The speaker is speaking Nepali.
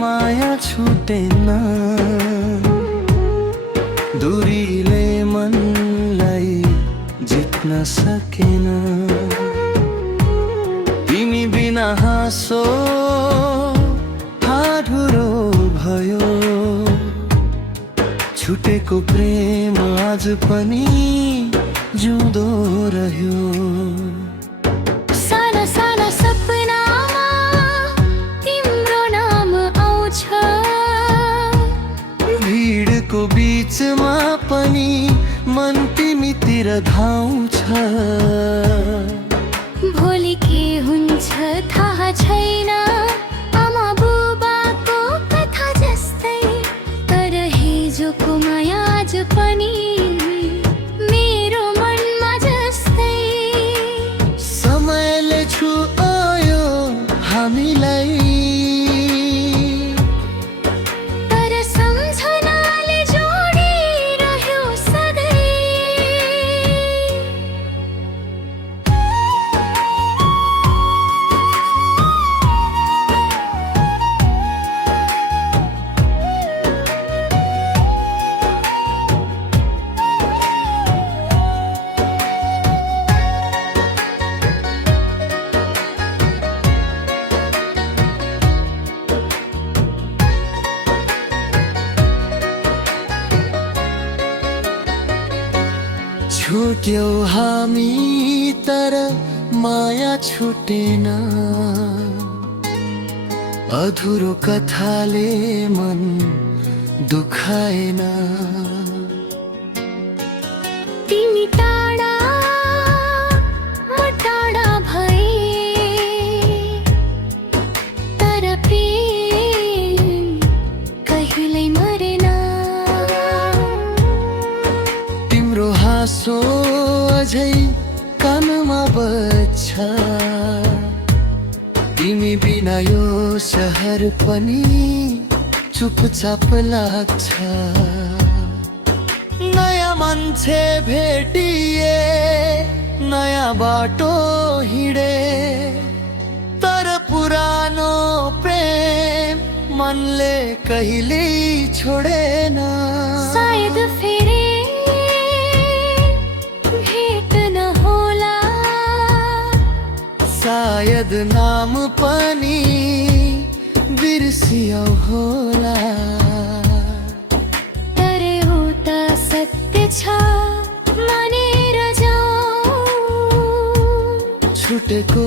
माया छुटेन, दूरीले मनलाई जित्न सकेन। तिमी बिना हाँसो हाडुरो भयो, छुटेको प्रेम आज पनि जिउँदो रह्यो। साना साना सपनामा तिम्रो नाम आउँछ, भिडको बीचमा पनि मन तिमीतिर धाउँछ। भोलि के हुन्छ थाहा छैन, आमा बुबाको कथा जस्तै, तर हिजोको माया आज पनि मेरो मनमा जस्तै। समयले छुयो हामीलाई, तर सम्झनाले जोडिरह्यो सधैँ। छुट्यौ हामी तर माया छुटेन, अधुरो कथाले मन दुखाएन। तिमी टाढा म टाढा भए, तर प्रेम कहिल्यै मरेन। तिम्रो हाँसो अझै कानमा बज्छ, तिमी बिना यो सहर पनि चुपचाप लाग्छ। नयाँ मान्छे भेटिए, नयाँ बाटो हिँडे, तर पुरानो प्रेम मनले कहिल्यै छोडेन। सायद फेरि भेट नहोला, सायद नाम पनि बिर्सियौ होला। तर हो त सत्य छ मानेर जाऊ, छुटेको